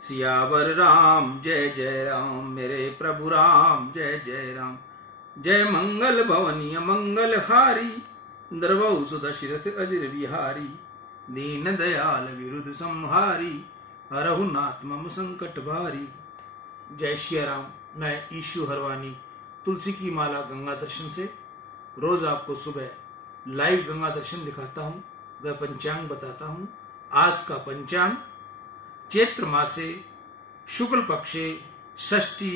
सियावर राम जय जय राम, मेरे प्रभु राम जय जय राम। जय मंगल भवनीय मंगल हारी, द्रवौ सुदशरथ अजिर बिहारी। दीन दयाल विरुद्ध संहारी, हरहु नाथ मम संकट भारी। जय श्री राम। मैं ईशु हरवानी तुलसी की माला गंगा दर्शन से रोज आपको सुबह लाइव गंगा दर्शन दिखाता हूँ, वह पंचांग बताता हूँ। आज का पंचांग चैत्र मासे शुक्ल पक्षे षष्ठी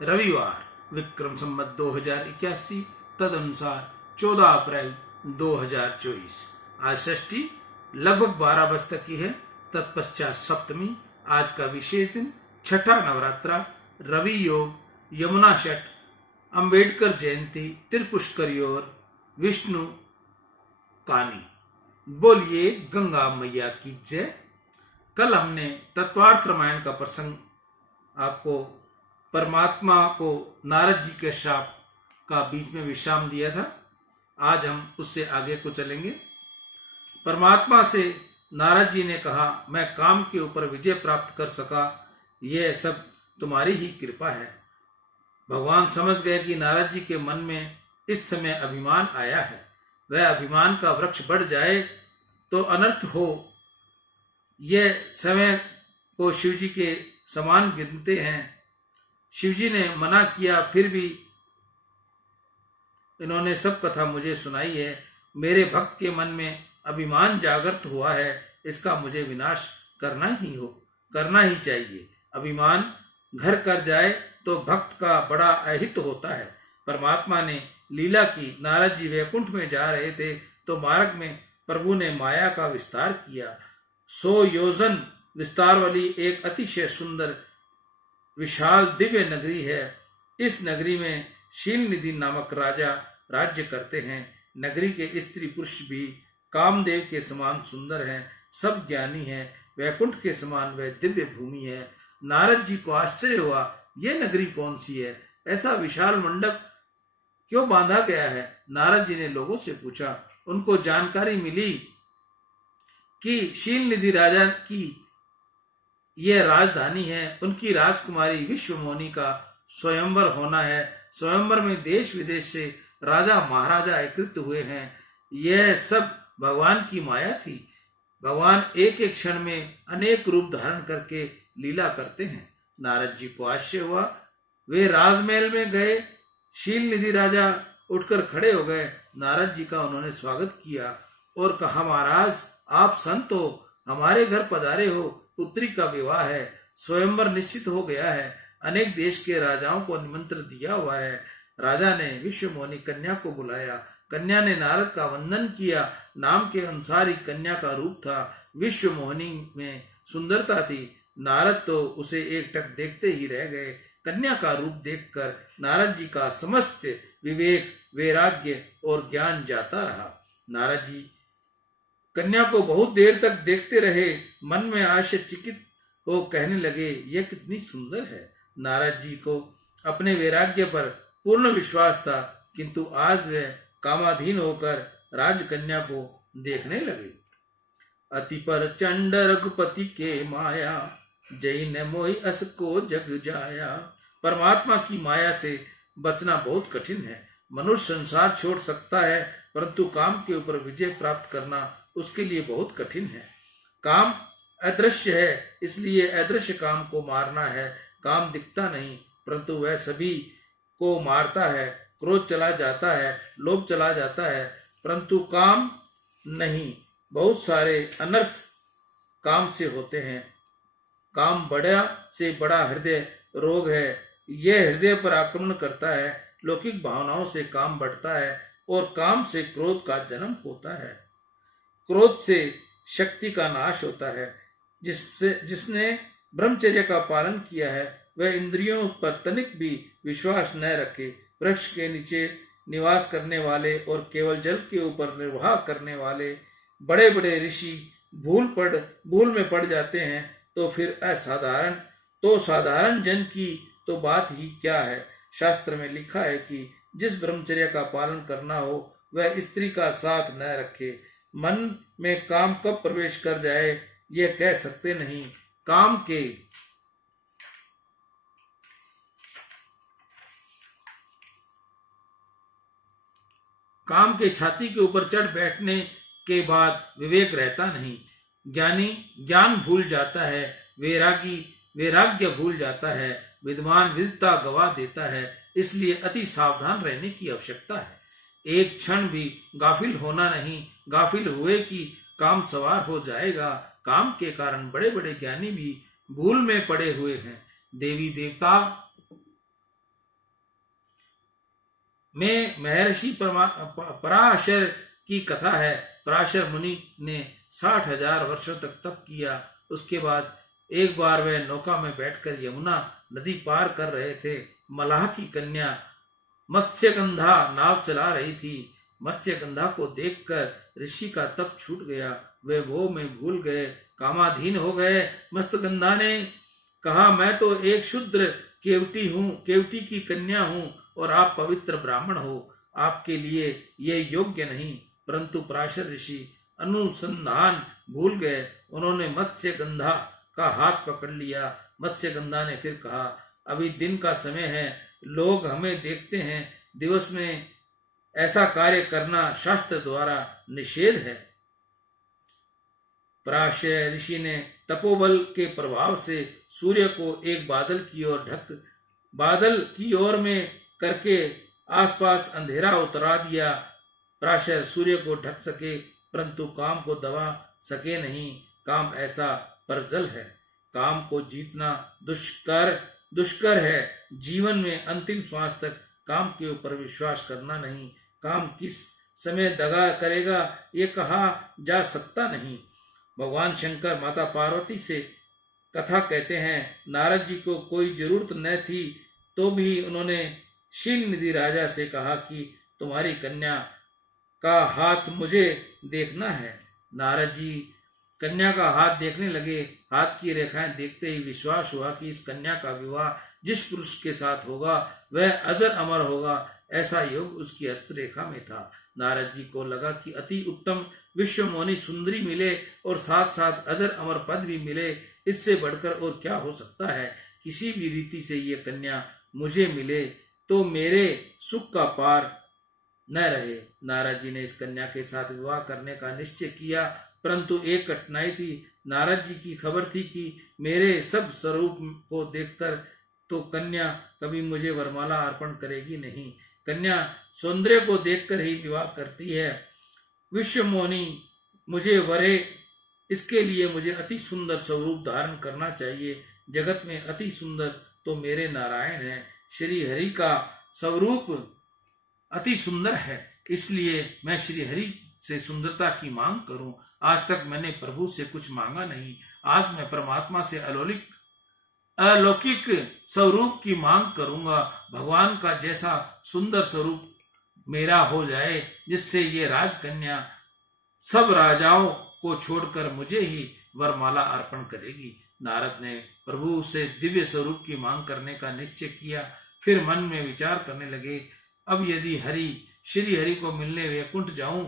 रविवार, विक्रम संवत 2081 तदनुसार 14 अप्रैल 2024। आज षष्ठी लगभग 12 बजे तक की है, तत्पश्चात सप्तमी। आज का विशेष दिन छठा नवरात्रा, रवि योग, यमुना षठ, अंबेडकर जयंती, त्रिपुष्कर और विष्णु कानी। बोलिए गंगा मैया की जय। कल हमने तत्वार्थ रामायण का प्रसंग आपको परमात्मा को नारद जी के श्राप का बीच में विश्राम दिया था। आज हम उससे आगे को चलेंगे। परमात्मा से नारद जी ने कहा, मैं काम के ऊपर विजय प्राप्त कर सका, यह सब तुम्हारी ही कृपा है। भगवान समझ गए कि नारद जी के मन में इस समय अभिमान आया है। वह अभिमान का वृक्ष बढ़ जाए तो अनर्थ हो, यह समय को शिव जी के समान गिनते हैं। शिव जी ने मना किया, फिर भी इन्होंने सब कथा मुझे सुनाई है। मेरे भक्त के मन में अभिमान जागृत हुआ है, इसका मुझे विनाश करना ही चाहिए। अभिमान घर कर जाए तो भक्त का बड़ा अहित होता है। परमात्मा ने लीला की। नारद जी वैकुंठ में जा रहे थे तो मार्ग में प्रभु ने माया का विस्तार किया। 100 योजन विस्तार वाली एक अतिशय सुंदर विशाल दिव्य नगरी है। इस नगरी में शीलनिधि नामक राजा राज्य करते हैं। नगरी के स्त्री पुरुष भी कामदेव के समान सुंदर हैं, सब ज्ञानी हैं। वैकुंठ के समान वह दिव्य भूमि है। नारद जी को आश्चर्य हुआ, यह नगरी कौन सी है? ऐसा विशाल मंडप क्यों बांधा गया है? नारद जी ने लोगों से पूछा। उनको जानकारी मिली कि शीलनिधि राजा की यह राजधानी है। उनकी राजकुमारी विश्वमोहिनी का स्वयंवर होना है। स्वयंवर में देश विदेश से राजा महाराजा एकत्रित हुए हैं। यह सब भगवान की माया थी। भगवान एक एक क्षण में अनेक रूप धारण करके लीला करते हैं। नारद जी को आश्चर्य हुआ। वे राजमहल में गए। शीलनिधि राजा उठकर खड़े हो गए। नारद जी का उन्होंने स्वागत किया और कहा, महाराज आप संत हो, हमारे घर पधारे हो। पुत्री का विवाह है, स्वयंवर निश्चित हो गया है। अनेक देश के राजाओं को निमंत्रण दिया हुआ है। राजा ने विश्वमोहिनी कन्या को बुलाया। कन्या ने नारद का वंदन किया। नाम के अनुसार ही कन्या का रूप था। विश्वमोहिनी में सुंदरता थी। नारद तो उसे एक टक देखते ही रह गए। कन्या का रूप देखकर नारद जी का समस्त विवेक, वैराग्य और ज्ञान जाता रहा। नारद जी कन्या को बहुत देर तक देखते रहे। मन में आश्चर्यचकित हो कहने लगे, यह कितनी सुंदर है। नारद जी को अपने वैराग्य पर पूर्ण विश्वास था, किंतु आज वह कामाधीन होकर राजकन्या को देखने लगे। अति पर चंड रघुपति के माया, जय न मोहि अस को जग जाया। परमात्मा की माया से बचना बहुत कठिन है। मनुष्य संसार छोड़ सकता है, परंतु काम के ऊपर विजय प्राप्त करना उसके लिए बहुत कठिन है। काम अदृश्य है, इसलिए अदृश्य काम को मारना है। काम दिखता नहीं, परंतु वह सभी को मारता है। क्रोध चला जाता है, लोभ चला जाता है, परंतु काम नहीं। बहुत सारे अनर्थ काम से होते हैं। काम बड़ा से बड़ा हृदय रोग है। यह हृदय पर आक्रमण करता है। लौकिक भावनाओं से काम बढ़ता है और काम से क्रोध का जन्म होता है। क्रोध से शक्ति का नाश होता है। जिसने ब्रह्मचर्य का पालन किया है, वह इंद्रियों पर तनिक भी विश्वास न रखे। वृक्ष के नीचे निवास करने वाले और केवल जल के ऊपर निर्वाह करने वाले बड़े बड़े ऋषि भूल में पड़ जाते हैं, तो फिर साधारण जन की तो बात ही क्या है। शास्त्र में लिखा है कि जिस ब्रह्मचर्य का पालन करना हो वह स्त्री का साथ न रखे। मन में काम कब प्रवेश कर जाए यह कह सकते नहीं। काम के काम के छाती के ऊपर चढ़ बैठने के बाद विवेक रहता नहीं। ज्ञानी ज्ञान भूल जाता है, वैरागी वैराग्य भूल जाता है, विद्वान विद्वता गवा देता है। इसलिए अति सावधान रहने की आवश्यकता है। एक क्षण भी गाफिल होना नहीं। गाफिल हुए कि काम सवार हो जाएगा। काम के कारण बड़े बड़े ज्ञानी भी भूल में पड़े हुए हैं। देवी देवता में महर्षि पराशर की कथा है। पराशर मुनि ने 60,000 वर्षों तक तप किया। उसके बाद एक बार वह नौका में बैठकर यमुना नदी पार कर रहे थे। मलाह की कन्या मत्स्यगंधा नाव चला रही थी। मत्स्यगंधा को देखकर ऋषि का तप छूट गया। वे वो में भूल गए, कामाधीन हो गए। मत्स्यगंधा ने कहा, मैं तो एक शूद्र केवटी की कन्या हूँ और आप पवित्र ब्राह्मण हो। आपके लिए यह योग्य नहीं। परंतु पराशर ऋषि अनुसंधान भूल गए। उन्होंने मत्स्यगंधा का हाथ पकड़ लिया। मत्स्यगंधा ने फिर कहा, अभी दिन का समय है, लोग हमें देखते हैं। दिवस में ऐसा कार्य करना शास्त्र द्वारा निषेध है। पराशर ऋषि ने तपोबल के प्रभाव से सूर्य को एक बादल की ओर में करके आसपास अंधेरा उतरा दिया। पराशर सूर्य को ढक सके परंतु काम को दबा सके नहीं। काम ऐसा परजल है। काम को जीतना दुष्कर है। जीवन में अंतिम श्वास तक काम के ऊपर विश्वास करना नहीं। काम किस समय दगा करेगा ये कहा जा सकता नहीं। भगवान शंकर माता पार्वती से कथा कहते हैं, नारद जी को कोई जरूरत न थी तो भी उन्होंने शील निधि राजा से कहा कि तुम्हारी कन्या का हाथ मुझे देखना है। नारद जी कन्या का हाथ देखने लगे। हाथ की रेखाएं देखते ही विश्वास हुआ कि इस कन्या का विवाह जिस पुरुष के साथ होगा वह अजर अमर होगा। ऐसा योग उसकी हस्तरेखा में था। नारद जी को लगा कि अति उत्तम विश्वमोनी सुंदरी मिले और साथ साथ अजर अमर पद भी मिले। इससे बढ़कर और क्या हो सकता है। किसी भी रीति से ये कन्या मुझे मिले तो मेरे सुख का पार न रहे। नारद जी ने इस कन्या के साथ विवाह करने का निश्चय किया। परंतु एक कठिनाई थी। नारद जी की खबर थी कि मेरे सब स्वरूप को देखकर तो कन्या कभी मुझे वरमाला अर्पण करेगी नहीं। कन्या सौंदर्य को देखकर ही विवाह करती है। विश्वमोनी मुझे वरे, इसके लिए मुझे अति सुंदर स्वरूप धारण करना चाहिए। जगत में अति सुंदर तो मेरे नारायण है। श्री हरि का स्वरूप अति सुंदर है, इसलिए मैं श्री हरि से सुंदरता की मांग करूं। आज तक मैंने प्रभु से कुछ मांगा नहीं। आज मैं परमात्मा से अलौकिक स्वरूप की मांग करूंगा। भगवान का जैसा सुंदर स्वरूप मेरा हो जाए जिससे ये राजकन्या सब राजाओं को छोड़कर मुझे ही वरमाला अर्पण करेगी। नारद ने प्रभु से दिव्य स्वरूप की मांग करने का निश्चय किया। फिर मन में विचार करने लगे, अब यदि श्री हरि को मिलने वैकुंठ जाऊं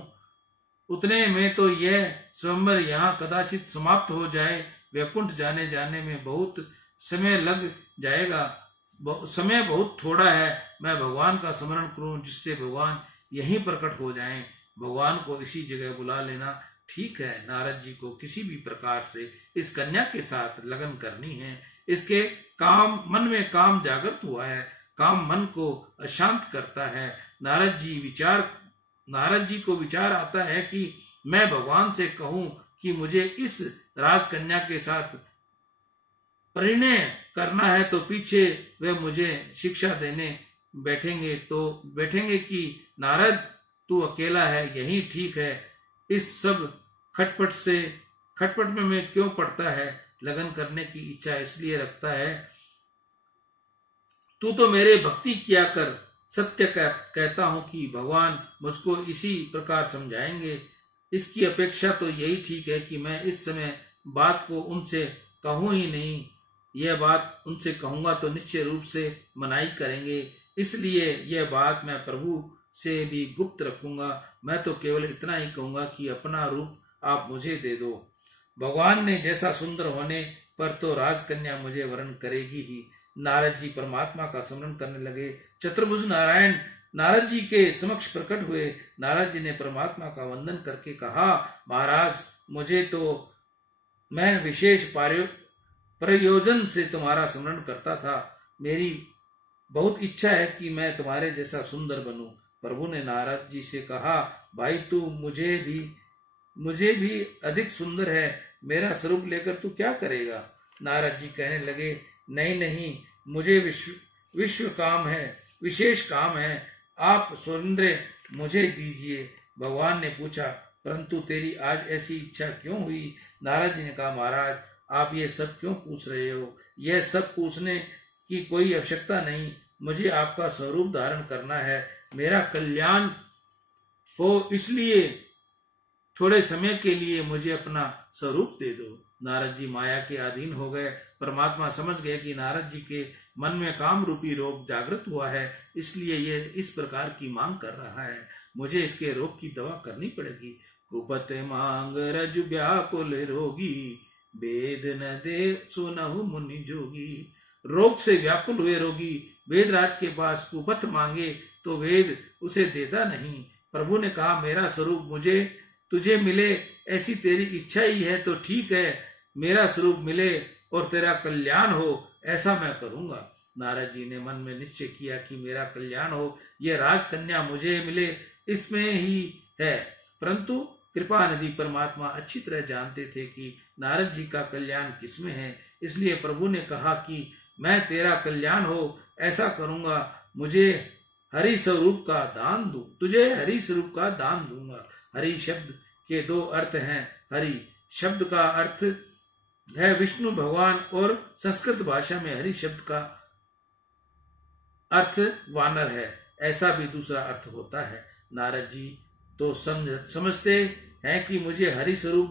उतने में तो यह स्वयंवर यहाँ कदाचित समाप्त हो जाए। वैकुंठ जाने में बहुत समय लग जाएगा। समय बहुत थोड़ा है। मैं भगवान का स्मरण करूं जिससे भगवान यहीं प्रकट हो जाएं। भगवान को इसी जगह बुला लेना ठीक है। नारद जी को किसी भी प्रकार से इस कन्या के साथ लगन करनी है। इसके मन में काम जागृत हुआ है। काम मन को अशांत करता है। नारद जी को विचार आता है कि मैं भगवान से कहूं कि मुझे इस राजकन्या के साथ परिणय करना है तो पीछे वे मुझे शिक्षा देने बैठेंगे कि नारद तू अकेला है, यही ठीक है। इस सब खटपट में मैं क्यों पड़ता है। लगन करने की इच्छा इसलिए रखता है तू तो मेरे भक्ति किया कर। सत्य कहता हूं कि भगवान मुझको इसी प्रकार समझाएंगे। इसकी अपेक्षा तो यही ठीक है कि मैं इस समय बात को उनसे कहूं ही नहीं। यह बात उनसे कहूंगा तो निश्चय रूप से मनाही करेंगे। इसलिए यह बात मैं प्रभु से भी गुप्त रखूंगा। मैं तो केवल इतना ही कहूंगा कि अपना रूप आप मुझे दे दो। भगवान ने जैसा सुंदर होने पर तो राजकन्या मुझे वरण करेगी ही। नारद जी परमात्मा का स्मरण करने लगे। चतुर्भुज नारायण नारद जी के समक्ष प्रकट हुए। नारद जी ने परमात्मा का वंदन करके कहा, महाराज, मुझे तो मैं विशेष प्रयोजन से तुम्हारा स्मरण करता था। मेरी बहुत इच्छा है कि मैं तुम्हारे जैसा सुंदर बनूं। प्रभु ने नारद जी से कहा, भाई तू मुझे भी अधिक सुंदर है, मेरा स्वरूप लेकर तू क्या करेगा? नारद जी कहने लगे, नहीं नहीं, मुझे विश्व काम है, विशेष काम है, आप सौंदर्य मुझे दीजिए। भगवान ने पूछा, परंतु तेरी आज ऐसी इच्छा क्यों हुई? नारद जी ने कहा, महाराज, आप ये सब क्यों पूछ रहे हो? यह सब पूछने की कोई आवश्यकता नहीं। मुझे आपका स्वरूप धारण करना है, मेरा कल्याण हो, इसलिए थोड़े समय के लिए मुझे अपना स्वरूप दे दो। नारद जी माया के अधीन हो गए। परमात्मा समझ गए कि नारद जी के मन में काम रूपी रोग जागृत हुआ है, इसलिए ये इस प्रकार की मांग कर रहा है। मुझे इसके रोग की दवा करनी पड़ेगी। कुपत मांग रज व्याकुल रोगी, वेद न दे सुनहु मुनि जोगी। रोग से व्याकुल हुए रोगी वेदराज के पास कुपत मांगे तो वेद उसे देता नहीं। प्रभु ने कहा, मेरा स्वरूप तुझे मिले, ऐसी तेरी इच्छा ही है तो ठीक है, मेरा स्वरूप मिले और तेरा कल्याण हो, ऐसा मैं करूंगा। नारद जी ने मन में निश्चय किया कि मेरा कल्याण हो, यह राजकन्या मुझे मिले, इसमें ही है। परंतु कृपा निधि परमात्मा अच्छी तरह जानते थे कि नारद जी का कल्याण किसमें है, इसलिए प्रभु ने कहा कि मैं तेरा कल्याण हो ऐसा करूंगा, मुझे हरि स्वरूप का दान दूं, तुझे हरि स्वरूप का दान दूंगा। हरि शब्द के दो अर्थ हैं। हरि शब्द का अर्थ है विष्णु भगवान, और संस्कृत भाषा में हरि शब्द का अर्थ वानर है, ऐसा भी दूसरा अर्थ होता है। नारद जी तो समझते हैं कि मुझे हरि स्वरूप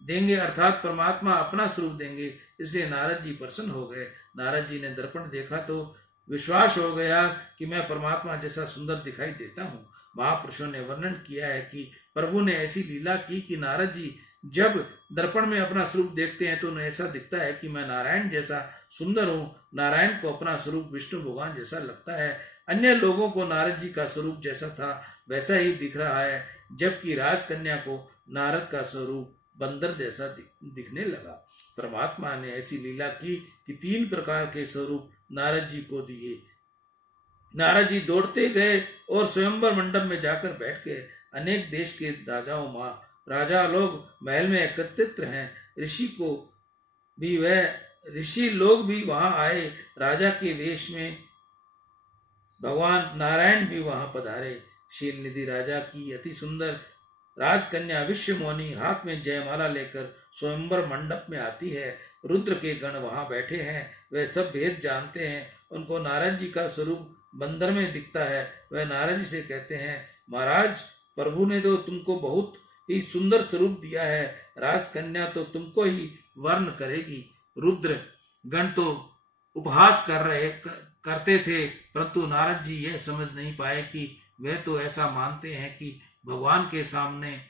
देंगे, अर्थात परमात्मा अपना स्वरूप देंगे, इसलिए नारद जी प्रसन्न हो गए। नारद जी ने दर्पण देखा तो विश्वास हो गया कि मैं परमात्मा जैसा सुंदर दिखाई देता हूँ। महापुरुषों ने वर्णन किया है कि प्रभु ने ऐसी लीला की कि नारद जी जब दर्पण में अपना स्वरूप देखते हैं तो उन्हें ऐसा दिखता है कि मैं नारायण जैसा सुंदर हूँ। नारायण को अपना स्वरूप विष्णु भगवान जैसा लगता है। अन्य लोगों को नारद जी का स्वरूप जैसा था वैसा ही दिख रहा है, जबकि राजकन्या को नारद का स्वरूप बंदर जैसा दिखने लगा। परमात्मा ने ऐसी लीला की कि 3 प्रकार के स्वरूप नारद जी को दिए। नारद जी दौड़ते गए और स्वयंवर मंडप में जाकर बैठ गए। अनेक देश के राजा लोग महल में एकत्रित हैं। ऋषि लोग भी वहां आए। राजा के वेश में भगवान नारायण भी वहां पधारे। शील निधि राजा की अति सुंदर राजकन्या विश्वमोहिनी हाथ में जयमाला लेकर स्वयंवर मंडप में आती है। रुद्र के गण वहां बैठे हैं, वे सब भेद जानते हैं। उनको नारद जी का स्वरूप बंदर में दिखता है। वह नारद जी से कहते हैं, महाराज, प्रभु ने तो तुमको बहुत ही सुंदर स्वरूप दिया है, राजकन्या तो तुमको ही वर्ण करेगी। रुद्र गण तो उपहास करते थे, परंतु नारद जी यह समझ नहीं पाए कि वे तो ऐसा मानते हैं कि भगवान के सामने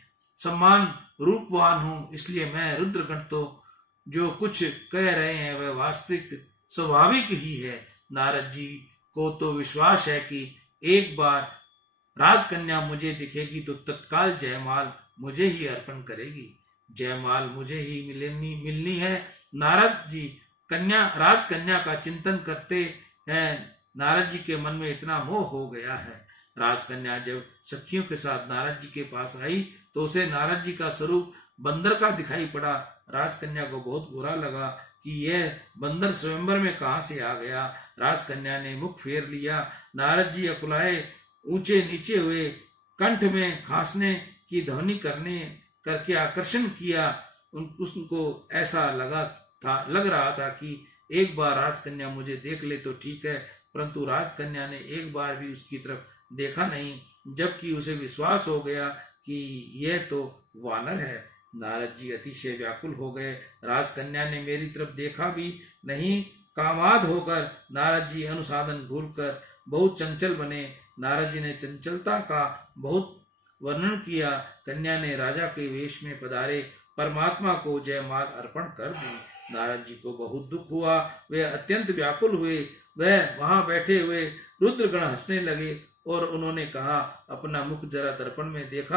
सम्मान रूपवान हूं, इसलिए मैं रुद्रगण तो जो कुछ कह रहे हैं वह वास्तविक स्वाभाविक ही है। नारद जी को तो विश्वास है कि एक बार राजकन्या मुझे दिखेगी तो तत्काल जयमाल मुझे ही अर्पण करेगी, जयमाल मुझे ही मिलनी है। नारद जी राजकन्या का चिंतन करते हैं। नारद जी के मन में इतना मोह हो गया है। राजकन्या जब सखियों के साथ नारद जी के पास आई तो उसे नारद जी का स्वरूप बंदर का दिखाई पड़ा। राजकन्या को बहुत बुरा लगा कि यह बंदर स्वयंवर में कहां से आ गया। राजकन्या ने मुख फेर लिया। नारद जी अकुलाए ऊंचे नीचे हुए, कंठ में खांसने की ध्वनि करके आकर्षण किया। उनको ऐसा लग रहा था कि एक बार राजकन्या मुझे देख ले तो ठीक है, परंतु राजकन्या ने एक बार भी उसकी तरफ देखा नहीं, जबकि उसे विश्वास हो गया कि यह तो वानर है। नारद जी अतिशय व्याकुल हो गए। राजकन्या ने मेरी तरफ देखा भी नहीं। कामाद होकर नारद जी अनुसाधन भूलकर बहुत चंचल बने। नारद जी ने चंचलता का बहुत वर्णन किया। कन्या ने राजा के वेश में पधारे परमात्मा को जयमाल अर्पण कर दी। नारद जी को बहुत दुख हुआ, वे अत्यंत व्याकुल हुए। वह वहां बैठे हुए रुद्रगण हंसने लगे और उन्होंने कहा, अपना मुख जरा दर्पण में देख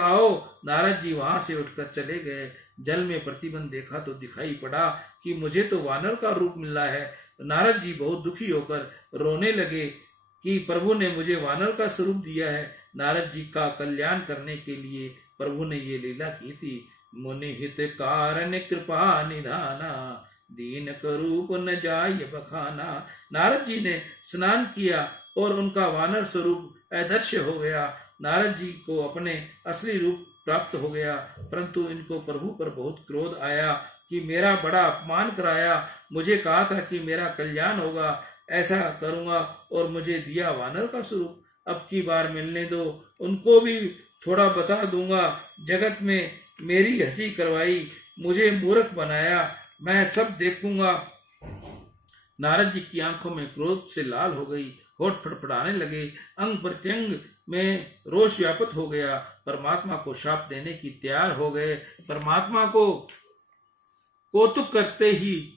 आओ। नारद जी वहां से उठकर चले गए। जल में प्रतिबिंब देखा तो दिखाई पड़ा कि मुझे तो वानर का रूप मिला है। नारद जी बहुत दुखी होकर रोने लगे कि प्रभु ने मुझे वानर का स्वरूप दिया है। नारद जी का कल्याण करने के लिए प्रभु ने ये लीला की थी। मुनि हित कारण कृपा निधाना, दीन करूप न जाय बखाना। नारद जी ने स्नान किया और उनका वानर स्वरूप अदृश्य हो गया। नारद जी को अपने असली रूप प्राप्त हो गया, परंतु इनको प्रभु पर बहुत क्रोध आया कि मेरा बड़ा अपमान कराया। मुझे कहा था कि मेरा कल्याण होगा, ऐसा करूंगा, और मुझे दिया वानर का स्वरूप। अब की बार मिलने दो, उनको भी थोड़ा बता दूंगा। जगत में मेरी हंसी करवाई, मुझे मूर्ख बनाया, मैं सब देखूंगा। नारद जी की आंखों में क्रोध से लाल हो गई, होठ फड़फड़ाने लगे, अंग प्रत्यंग में रोष व्याप्त हो गया। परमात्मा को शाप देने की तैयार हो गए। परमात्मा को कौतुक करते ही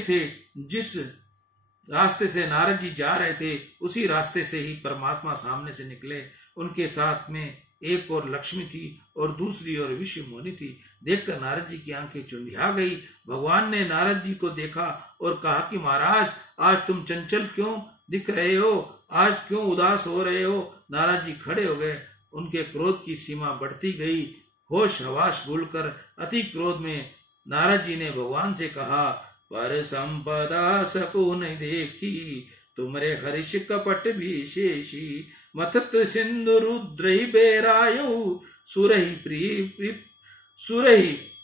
थे। जिस रास्ते से नारद जी जा रहे थे, उसी रास्ते से ही परमात्मा सामने से निकले। उनके साथ में एक और लक्ष्मी थी और दूसरी ओर विश्व मोहिनी थी। देखकर नारद जी की आंखें चुंधिया गई। भगवान ने नारद जी को देखा और कहा कि महाराज, आज तुम चंचल क्यों दिख रहे हो? आज क्यों उदास हो रहे हो? नारद जी खड़े हो गए। उनके क्रोध की सीमा बढ़ती गई। होश हवास भूलकर अति क्रोध में नारद जी ने भगवान से कहा, पर संपदा सकून देखी, तुमरे हर्ष कपट विशेषी। मथत सिंधु रुद्र बेरायु, सुरहि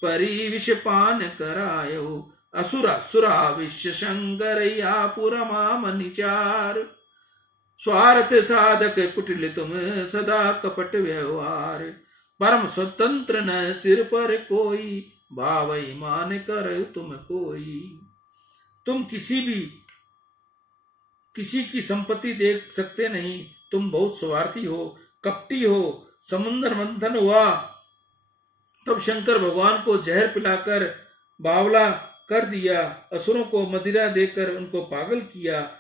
परि विष पान करायु। असुरा विश्व शंकर या पुरमा मनिचार, स्वार्थ साधक कुटिल तुम सदा कपट व्यवहार। परम स्वतंत्र न सिर पर कोई, भावई मान कर तुम कोई। तुम किसी की संपत्ति देख सकते नहीं। तुम बहुत स्वार्थी हो, कपटी हो। समुद्र मंथन हुआ तब शंकर भगवान को जहर पिलाकर बावला कर दिया। असुरों को मदिरा देकर उनको पागल किया।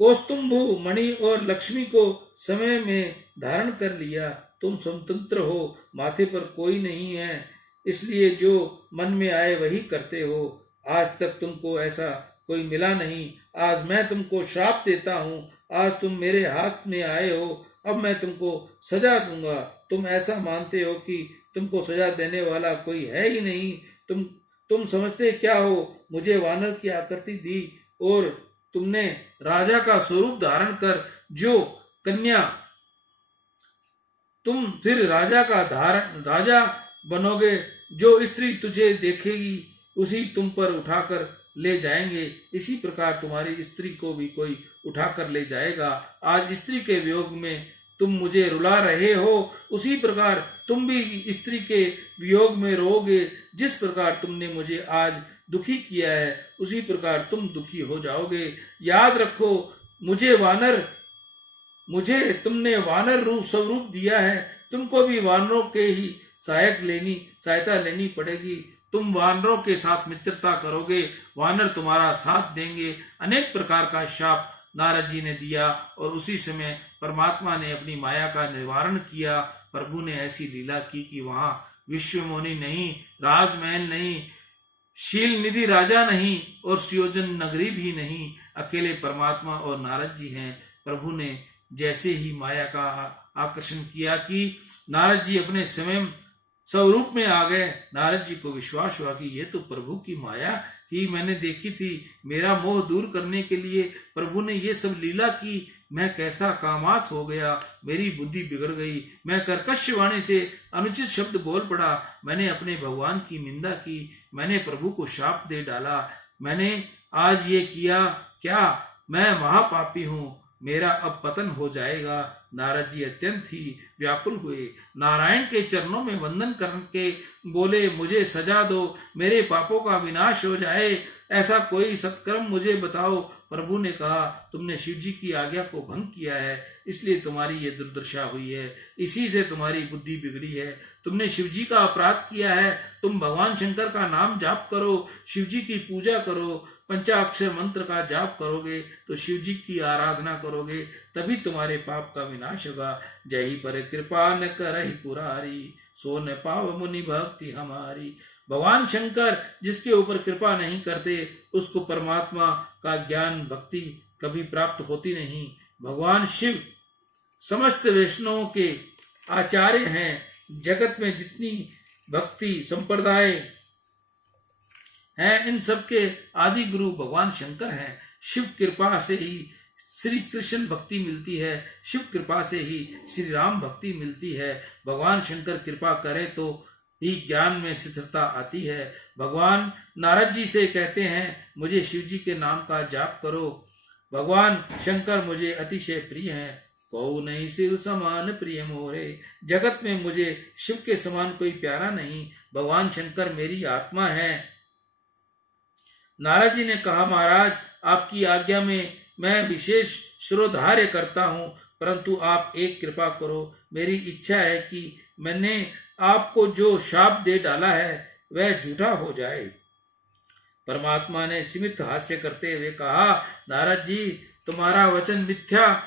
कौस्तुंभु मणि और लक्ष्मी को समय में धारण कर लिया। तुम स्वतंत्र हो, माथे पर कोई नहीं है, इसलिए जो मन में आए वही करते हो। आज तक तुमको ऐसा कोई मिला नहीं। आज मैं तुमको श्राप देता हूँ। आज तुम मेरे हाथ में आए हो, अब मैं तुमको सजा दूंगा। तुम ऐसा मानते हो कि तुमको सजा देने वाला कोई है ही नहीं। तुम समझते क्या हो? मुझे वानर की आकृति दी और तुमने राजा का स्वरूप धारण कर जो कन्या, तुम फिर राजा बनोगे। जो स्त्री तुझे देखेगी उसी तुम पर उठाकर ले जाएंगे। इसी प्रकार तुम्हारी स्त्री को भी कोई उठाकर ले जाएगा। आज स्त्री के वियोग में तुम मुझे रुला रहे हो, उसी प्रकार तुम भी स्त्री के वियोग में रोगे। जिस प्रकार तुमने मुझे आज दुखी किया है, उसी प्रकार तुम दुखी हो जाओगे। याद रखो, मुझे तुमने वानर स्वरूप दिया है। तुमको भी वानरों के ही सहायता लेनी पड़ेगी। तुम वानरों के साथ मित्रता करोगे, वानर तुम्हारा साथ देंगे। अनेक प्रकार का शाप नारद जी ने दिया और उसी समय परमात्मा ने अपनी माया का निवारण किया। प्रभु ने ऐसी लीला की कि वहां विश्वमोनि नहीं, राजमहल नहीं, शील निधि राजा नहीं और सुयोजन नगरी भी नहीं, अकेले परमात्मा और नारद जी हैं। प्रभु ने जैसे ही माया का आकर्षण किया कि नारद जी अपने स्वरूप में आ गए। नारद जी को विश्वास हुआ कि ये तो प्रभु की माया ही मैंने देखी थी। मेरा मोह दूर करने के लिए प्रभु ने ये सब लीला की। मैं कैसा कामात हो गया, मेरी बुद्धि बिगड़ गई। मैं कर्कश वाणी से अनुचित शब्द बोल पड़ा। मैंने अपने भगवान की निंदा की। मैंने प्रभु को शाप दे डाला। मैंने आज ये किया क्या? मैं महापापी हूँ, मेरा अब पतन हो जाएगा। नारद जी अत्यंत ही व्याकुल हुए। नारायण के चरणों में वंदन करके बोले, मुझे सजा दो, मेरे पापों का विनाश हो जाए, ऐसा कोई सत्कर्म मुझे बताओ। प्रभु ने कहा, तुमने शिव जी की आज्ञा को भंग किया है, इसलिए तुम्हारी ये दुर्दशा हुई है। इसी से तुम्हारी बुद्धि बिगड़ी है। तुमने शिव जी का अपराध किया है। तुम भगवान शंकर का नाम जाप करो, शिव जी की पूजा करो, पंचाक्षर मंत्र का जाप करोगे तो शिव जी की आराधना करोगे, तभी तुम्हारे पाप का विनाश होगा। जय पर कृपा न करहि पुरारी, सो न पाव मुनि भक्ति हमारी। भगवान शंकर जिसके ऊपर कृपा नहीं करते उसको परमात्मा का ज्ञान भक्ति कभी प्राप्त होती नहीं। भगवान शिव समस्त वैष्णवों के आचार्य हैं। जगत में जितनी भक्ति संप्रदाय हैं इन सबके आदि गुरु भगवान शंकर हैं। शिव कृपा से ही श्री कृष्ण भक्ति मिलती है, शिव कृपा से ही श्री राम भक्ति मिलती है। भगवान शंकर कृपा करें तो ही ज्ञान में स्थिरता आती है। भगवान नारद जी से कहते हैं मुझे शिव जी के नाम का जाप करो। भगवान शंकर मुझे अतिशय प्रिय हैं, कौ नहीं शिव समान प्रिय मोरे। जगत में मुझे शिव के समान कोई प्यारा नहीं। भगवान शंकर मेरी आत्मा है। नारद जी ने कहा महाराज आपकी आज्ञा में मैं विशेष श्रोधार्य करता हूँ, परंतु आप एक कृपा करो। मेरी इच्छा है कि मैंने आपको जो शाप दे डाला है वह झूठा हो जाए। परमात्मा ने सीमित हास्य करते हुए कहा नारद जी तुम्हारा वचन मिथ्या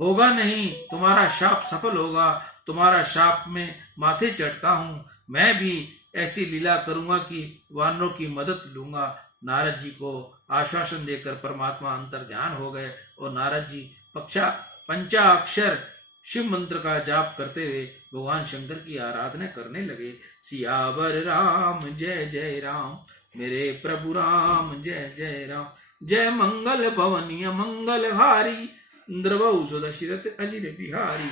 होगा नहीं, तुम्हारा शाप सफल होगा। तुम्हारा शाप में माथे चढ़ता हूँ। मैं भी ऐसी लीला करूंगा कि वानरों की मदद लूंगा। नारद जी को आश्वासन देकर परमात्मा अंतर ध्यान हो गए और नारद जी पंचाक्षर शिव मंत्र का जाप करते हुए भगवान शंकर की आराधना करने लगे। सियावर राम जय जय राम, मेरे प्रभु राम जय जय राम। जय मंगल भवनीय मंगल हारी, इंद्रवसु दशरथ अजिर बिहारी।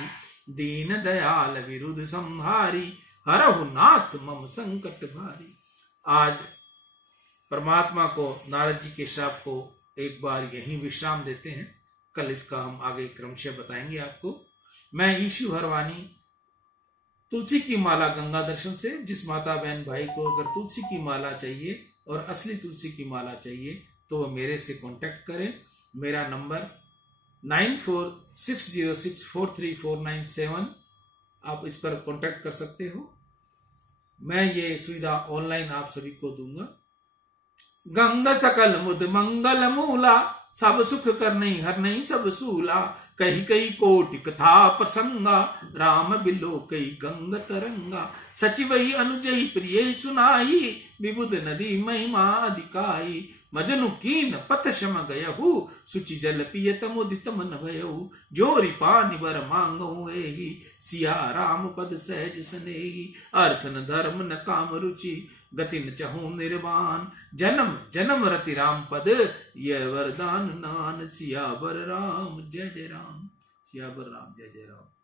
दीन दयाल विरुद्ध संहारी, हरहु नाथ मम संकट भारी। आज परमात्मा को नारद जी के शाप को एक बार यहीं विश्राम देते हैं। कल इसका हम आगे क्रमशः बताएंगे आपको। मैं ईशु हरवानी तुलसी की माला गंगा दर्शन से, जिस माता बहन भाई को अगर तुलसी की माला चाहिए और असली तुलसी की माला चाहिए तो वह मेरे से कांटेक्ट करें। मेरा नंबर 9460643497, आप इस पर कांटेक्ट कर सकते हो। मैं ये सुविधा ऑनलाइन आप सभी को दूंगा। गंगा सकल मुद मंगल मूला, सब सुख करने हर नहीं सब सूला। कही कही कोटि कथा प्रसंगा, राम बिलो कई गंग तरंगा। सचिवही अनुजही प्रिय सुनाई, विबुध नदी महिमा अधिकाई। मजनु कीन पथ शम गयहु, सुचि जल पियत मुदित मन भयहु। जोरि पानि बर मांगहु एहि, सिया राम पद सहज सनेहि। अर्थ न धर्म न काम रुचि, गति न चहु निर्वाण। जन्म जन्म रति राम पद, यह वरदान नान। सियावर राम जय जय राम, सियावर राम जय जय राम।